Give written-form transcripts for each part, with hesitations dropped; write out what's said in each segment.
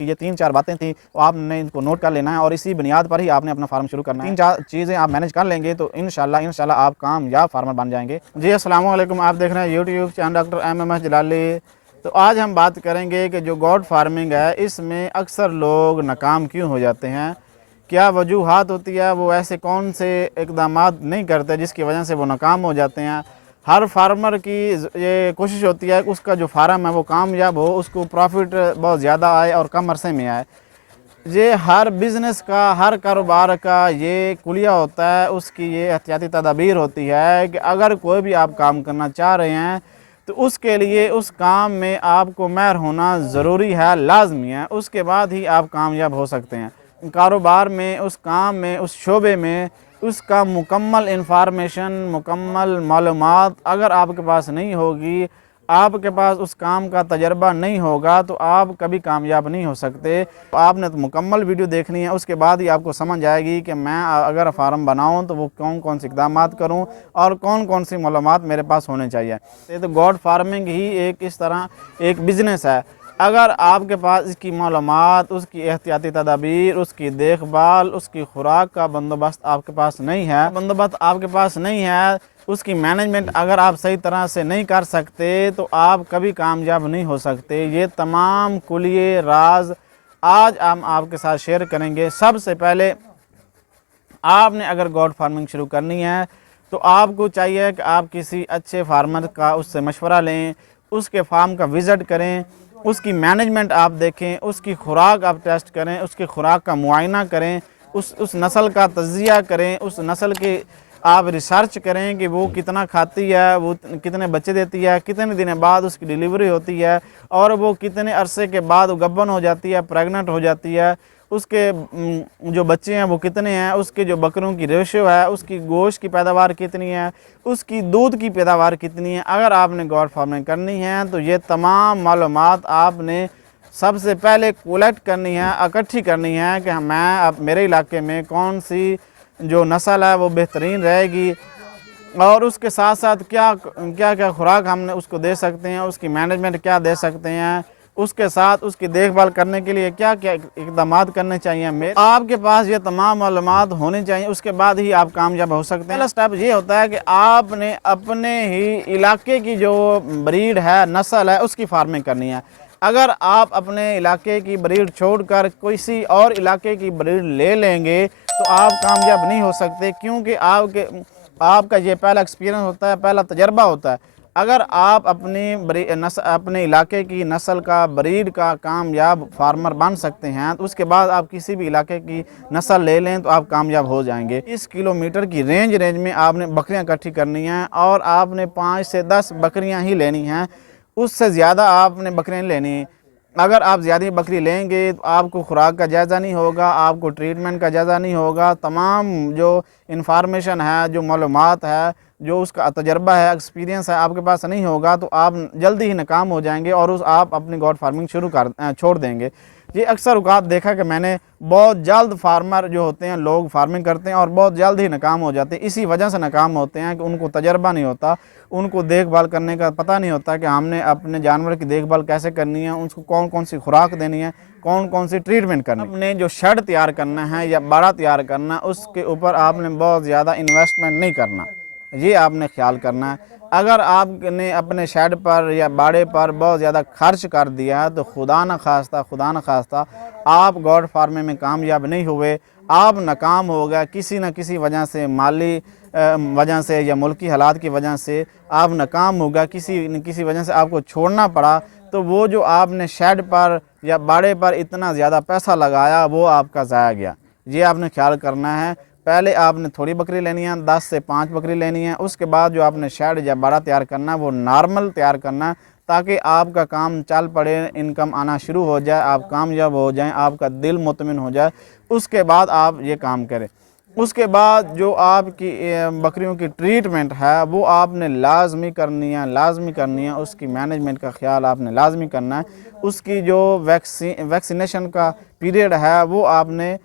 یہ 3-4 باتیں تھیں، آپ نے ان کو نوٹ کر لینا ہے اور اسی بنیاد پر ہی آپ نے اپنا فارم شروع کرنا ہے۔ 3-4 چیزیں آپ مینیج کر لیں گے تو انشاءاللہ آپ کامیاب فارمر بن جائیں گے۔ جی السلام علیکم، آپ دیکھ رہے ہیں YouTube channel doctor MMS Jalali. تو آج ہم بات کریں گے کہ جو گوٹ فارمنگ ہے اس میں اکثر لوگ ناکام کیوں ہو جاتے ہیں، کیا وجوہات ہوتی ہے، وہ ایسے کون سے اقدامات نہیں کرتے جس کی وجہ سے وہ ناکام ہو جاتے ہیں۔ ہر فارمر کی یہ کوشش ہوتی ہے کہ اس کا جو فارم ہے وہ کامیاب ہو، اس کو پروفٹ بہت زیادہ آئے اور کم عرصے میں آئے۔ یہ ہر بزنس کا، ہر کاروبار کا یہ کلیہ ہوتا ہے، اس کی یہ احتیاطی تدابیر ہوتی ہے کہ اگر کوئی بھی آپ کام کرنا چاہ رہے ہیں تو اس کے لیے اس کام میں آپ کو ماہر ہونا ضروری ہے، لازمی ہے، اس کے بعد ہی آپ کامیاب ہو سکتے ہیں۔ کاروبار میں، اس کام میں، اس شعبے میں اس کا مکمل انفارمیشن، مکمل معلومات اگر آپ کے پاس نہیں ہوگی، آپ کے پاس اس کام کا تجربہ نہیں ہوگا تو آپ کبھی کامیاب نہیں ہو سکتے۔ آپ نے تو مکمل ویڈیو دیکھنی ہے، اس کے بعد ہی آپ کو سمجھ آئے گی کہ میں اگر فارم بناؤں تو وہ کون سے اقدامات کروں اور کون سی معلومات میرے پاس ہونے چاہیے۔ یہ تو گوٹ فارمنگ ہی ایک اس طرح ایک بزنس ہے۔ اگر آپ کے پاس اس کی معلومات، اس کی احتیاطی تدابیر، اس کی دیکھ بھال، اس کی خوراک کا بندوبست آپ کے پاس نہیں ہے، اس کی مینجمنٹ اگر آپ صحیح طرح سے نہیں کر سکتے تو آپ کبھی کامیاب نہیں ہو سکتے۔ یہ تمام کلیے راز آج ہم آپ کے ساتھ شیئر کریں گے۔ سب سے پہلے آپ نے اگر گوٹ فارمنگ شروع کرنی ہے تو آپ کو چاہیے کہ آپ کسی اچھے فارمر کا اس سے مشورہ لیں، اس کے فارم کا وزٹ کریں، اس کی مینجمنٹ آپ دیکھیں، اس کی خوراک آپ ٹیسٹ کریں، اس کی خوراک کا معائنہ کریں، اس نسل کا تجزیہ کریں، اس نسل کی آپ ریسرچ کریں کہ وہ کتنا کھاتی ہے، وہ کتنے بچے دیتی ہے، کتنے دن بعد اس کی ڈیلیوری ہوتی ہے اور وہ کتنے عرصے کے بعد گبن ہو جاتی ہے، پریگننٹ ہو جاتی ہے، اس کے جو بچے ہیں وہ کتنے ہیں، اس کے جو بکروں کی ریشو ہے، اس کی گوشت کی پیداوار کتنی ہے، اس کی دودھ کی پیداوار کتنی ہے۔ اگر آپ نے گوٹ فارمنگ کرنی ہے تو یہ تمام معلومات آپ نے سب سے پہلے کولیکٹ کرنی ہے، اکٹھی کرنی ہے کہ میرے علاقے میں کون سی جو نسل ہے وہ بہترین رہے گی اور اس کے ساتھ ساتھ کیا خوراک ہم نے اس کو دے سکتے ہیں، اس کی مینجمنٹ کیا دے سکتے ہیں، اس کے ساتھ اس کی دیکھ بھال کرنے کے لیے کیا اقدامات کرنے چاہیے۔ آپ کے پاس یہ تمام معلومات ہونی چاہیے، اس کے بعد ہی آپ کامیاب ہو سکتے ہیں۔ پہلا سٹیپ یہ ہوتا ہے کہ آپ نے اپنے ہی علاقے کی جو بریڈ ہے، نسل ہے، اس کی فارمنگ کرنی ہے۔ اگر آپ اپنے علاقے کی بریڈ چھوڑ کر کسی اور علاقے کی بریڈ لے لیں گے تو آپ کامیاب نہیں ہو سکتے، کیونکہ آپ کا یہ پہلا ایکسپیرینس ہوتا ہے، پہلا تجربہ ہوتا ہے۔ اگر آپ اپنے علاقے کی نسل کا، بریڈ کا کامیاب فارمر بن سکتے ہیں تو اس کے بعد آپ کسی بھی علاقے کی نسل لے لیں تو آپ کامیاب ہو جائیں گے۔ 30 کلومیٹر کی رینج میں آپ نے بکریاں اکٹھی کرنی ہیں اور آپ نے 5 سے 10 بکریاں ہی لینی ہیں، اس سے زیادہ آپ نے بکریاں لینی۔ اگر آپ زیادہ بکری لیں گے تو آپ کو خوراک کا جائزہ نہیں ہوگا، آپ کو ٹریٹمنٹ کا جائزہ نہیں ہوگا، تمام جو انفارمیشن ہے، جو معلومات ہے، جو اس کا تجربہ ہے، ایکسپیرینس ہے، آپ کے پاس نہیں ہوگا تو آپ جلدی ہی ناکام ہو جائیں گے اور آپ اپنی گوٹ فارمنگ چھوڑ دیں گے۔ یہ اکثر اوقات دیکھا کہ میں نے بہت جلد فارمر جو ہوتے ہیں، لوگ فارمنگ کرتے ہیں اور بہت جلد ہی ناکام ہو جاتے ہیں۔ اسی وجہ سے ناکام ہوتے ہیں کہ ان کو تجربہ نہیں ہوتا، ان کو دیکھ بھال کرنے کا پتہ نہیں ہوتا کہ ہم نے اپنے جانور کی دیکھ بھال کیسے کرنی ہے، اس کو کون سی خوراک دینی ہے، کون سی ٹریٹمنٹ کرنی ہے۔ آپ نے جو شیڈ تیار کرنا ہے یا باڑہ تیار کرنا ہے، اس کے اوپر آپ نے بہت زیادہ انویسٹمنٹ نہیں کرنا، یہ آپ نے خیال کرنا ہے۔ اگر آپ نے اپنے شیڈ پر یا باڑے پر بہت زیادہ خرچ کر دیا تو خدا نہ خواستہ آپ گوٹ فارمنگ میں کامیاب نہیں ہوئے، آپ ناکام ہو گئے کسی نہ کسی وجہ سے، مالی وجہ سے یا ملکی حالات کی وجہ سے آپ ناکام ہو گئے، کسی نہ کسی وجہ سے آپ کو چھوڑنا پڑا، تو وہ جو آپ نے شیڈ پر یا باڑے پر اتنا زیادہ پیسہ لگایا وہ آپ کا ضائع گیا۔ یہ آپ نے خیال کرنا ہے۔ پہلے آپ نے تھوڑی بکری لینی ہے، 10 سے 5 بکری لینی ہے، اس کے بعد جو آپ نے شیڈ یا باڑہ تیار کرنا ہے وہ نارمل تیار کرنا ہے تاکہ آپ کا کام چل پڑے، انکم آنا شروع ہو جائے، آپ کامیاب ہو جائیں، آپ کا دل مطمئن ہو جائے، اس کے بعد آپ یہ کام کریں۔ اس کے بعد جو آپ کی بکریوں کی ٹریٹمنٹ ہے وہ آپ نے لازمی کرنی ہے، اس کی مینجمنٹ کا خیال آپ نے لازمی کرنا ہے۔ اس کی جو ویکسینیشن کا پیریڈ ہے وہ آپ نے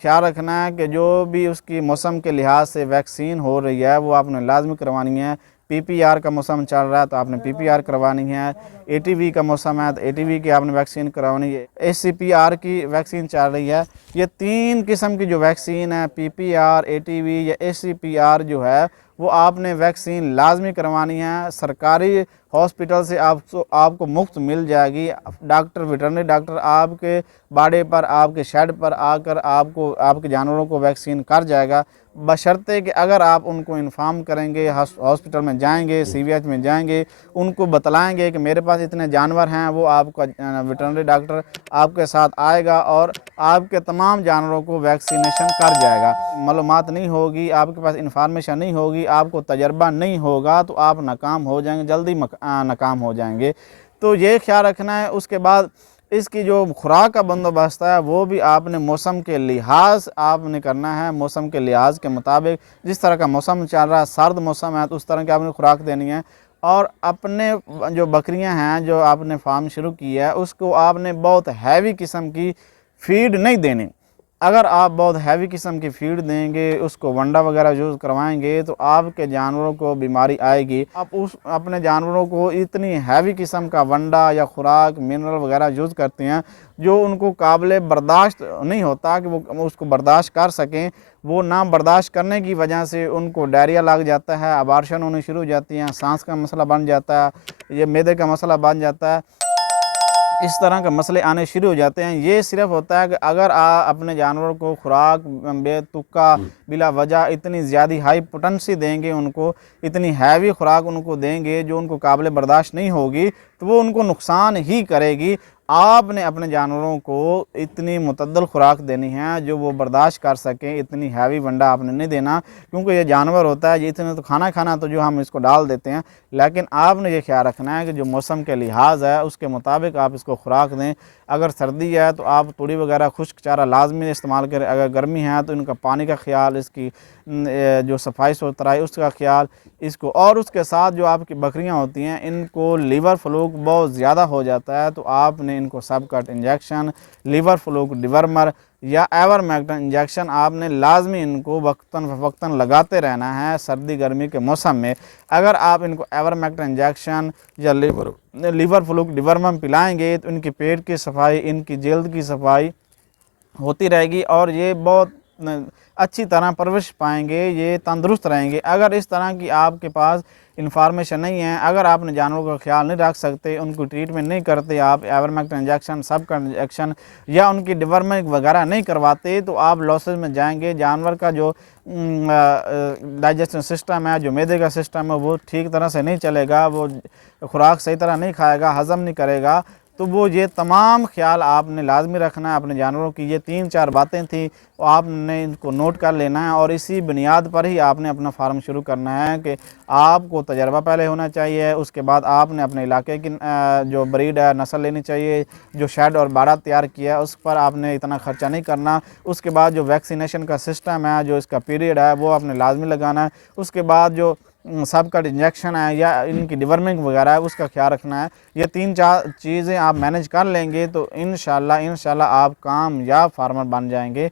خیال رکھنا ہے کہ جو بھی اس کی موسم کے لحاظ سے ویکسین ہو رہی ہے وہ آپ نے لازمی کروانی ہے۔ PPR کا موسم چل رہا ہے تو آپ نے PPR کروانی ہے، ATV کا موسم ہے تو ATV کی آپ نے ویکسین کروانی ہے، SCPR کی ویکسین چل رہی ہے۔ یہ 3 قسم کی جو ویکسین ہے PPR ATV یا SCPR جو ہے وہ آپ نے ویکسین لازمی کروانی ہے۔ سرکاری ہاسپٹل سے آپ کو مفت مل جائے گی۔ ڈاکٹر ویٹرنری ڈاکٹر آپ کے باڑے پر آپ کے شیڈ پر آ کر آپ کے جانوروں کو ویکسین کر جائے گا، بشرطے کہ اگر آپ ان کو انفارم کریں گے، ہاسپٹل میں جائیں گے، CVH میں جائیں گے، ان کو بتلائیں گے کہ میرے پاس اتنے جانور ہیں، وہ آپ کا ویٹرنری ڈاکٹر آپ کے ساتھ آئے گا اور آپ کے تمام جانوروں کو ویکسینیشن کر جائے گا۔ معلومات نہیں ہوگی، آپ کے پاس انفارمیشن نہیں ہوگی، آپ کو تجربہ نہیں ہوگا تو آپ ناکام ہو جائیں گے، جلدی ناکام ہو جائیں گے۔ تو یہ خیال رکھنا ہے۔ اس کے بعد اس کی جو خوراک کا بندوبست ہے وہ بھی آپ نے موسم کے لحاظ آپ نے کرنا ہے، موسم کے لحاظ کے مطابق جس طرح کا موسم چل رہا ہے، سرد موسم ہے تو اس طرح کی آپ نے خوراک دینی ہے۔ اور اپنے جو بکریاں ہیں جو آپ نے فارم شروع کی ہے اس کو آپ نے بہت ہیوی قسم کی فیڈ نہیں دینی۔ اگر آپ بہت ہیوی قسم کی فیڈ دیں گے، اس کو ونڈا وغیرہ یوز کروائیں گے تو آپ کے جانوروں کو بیماری آئے گی۔ آپ اپنے جانوروں کو اتنی ہیوی قسم کا ونڈا یا خوراک منرل وغیرہ یوز کرتے ہیں جو ان کو قابل برداشت نہیں ہوتا کہ وہ اس کو برداشت کر سکیں۔ وہ نہ برداشت کرنے کی وجہ سے ان کو ڈائریا لگ جاتا ہے، ابارشن ہونے شروع ہو جاتی ہیں، سانس کا مسئلہ بن جاتا ہے، یہ معدے کا مسئلہ بن جاتا ہے، اس طرح کے مسئلے آنے شروع ہو جاتے ہیں۔ یہ صرف ہوتا ہے کہ اگر آپ اپنے جانوروں کو خوراک بے تکا بلا وجہ اتنی زیادہ ہائی پوٹنسی دیں گے، ان کو اتنی ہیوی خوراک ان کو دیں گے جو ان کو قابل برداشت نہیں ہوگی تو وہ ان کو نقصان ہی کرے گی۔ آپ نے اپنے جانوروں کو اتنی متعدل خوراک دینی ہے جو وہ برداشت کر سکیں، اتنی ہیوی ونڈا آپ نے نہیں دینا، کیونکہ یہ جانور ہوتا ہے، یہ اتنے تو کھانا تو جو ہم اس کو ڈال دیتے ہیں، لیکن آپ نے یہ خیال رکھنا ہے کہ جو موسم کے لحاظ ہے اس کے مطابق آپ اس کو خوراک دیں۔ اگر سردی ہے تو آپ تڑی وغیرہ خشک چارہ لازمی استعمال کریں، اگر گرمی ہے تو ان کا پانی کا خیال، اس کی جو صفائی ستھرائی اس کا خیال، اس کو اور اس کے ساتھ جو آپ کی بکریاں ہوتی ہیں ان کو لیور فلوک بہت زیادہ ہو جاتا ہے تو آپ نے ان کو سب کٹ انجیکشن، لیور فلوک ڈیورمر یا ایورمیکٹن انجیکشن آپ نے لازمی ان کو وقتاً فوقتاً لگاتے رہنا ہے سردی گرمی کے موسم میں۔ اگر آپ ان کو ایورمیکٹن انجیکشن یا لیور فلوک ڈیورمم پلائیں گے تو ان کے پیٹ کی صفائی، ان کی جلد کی صفائی ہوتی رہے گی اور یہ بہت اچھی طرح پرورش پائیں گے، یہ تندرست رہیں گے۔ اگر اس طرح کی آپ کے پاس انفارمیشن نہیں ہے، اگر آپ نے جانوروں کا خیال نہیں رکھ سکتے، ان کو ٹریٹمنٹ نہیں کرتے، آپ ایورمیکٹن انجیکشن، سب کا انجیکشن یا ان کی ڈیورمنٹ وغیرہ نہیں کرواتے تو آپ لاسز میں جائیں گے۔ جانور کا جو ڈائجسشن سسٹم ہے، جو معدے کا سسٹم ہے، وہ ٹھیک طرح سے نہیں چلے گا، وہ خوراک صحیح طرح نہیں کھائے گا، ہضم نہیں کرے گا۔ تو وہ یہ تمام خیال آپ نے لازمی رکھنا ہے اپنے جانوروں کی۔ یہ 3-4 باتیں تھیں، آپ نے ان کو نوٹ کر لینا ہے اور اسی بنیاد پر ہی آپ نے اپنا فارم شروع کرنا ہے کہ آپ کو تجربہ پہلے ہونا چاہیے، اس کے بعد آپ نے اپنے علاقے کی جو بریڈ ہے نسل لینی چاہیے، جو شیڈ اور باڑہ تیار کیا ہے اس پر آپ نے اتنا خرچہ نہیں کرنا، اس کے بعد جو ویکسینیشن کا سسٹم ہے، جو اس کا پیریڈ ہے وہ آپ نے لازمی لگانا ہے، اس کے بعد جو سب کا انجیکشن ہے یا ان کی ڈیورمنٹ وغیرہ ہے اس کا خیال رکھنا ہے۔ یہ 3-4 چیزیں آپ مینیج کر لیں گے تو انشاءاللہ آپ کامیاب فارمر بن جائیں گے۔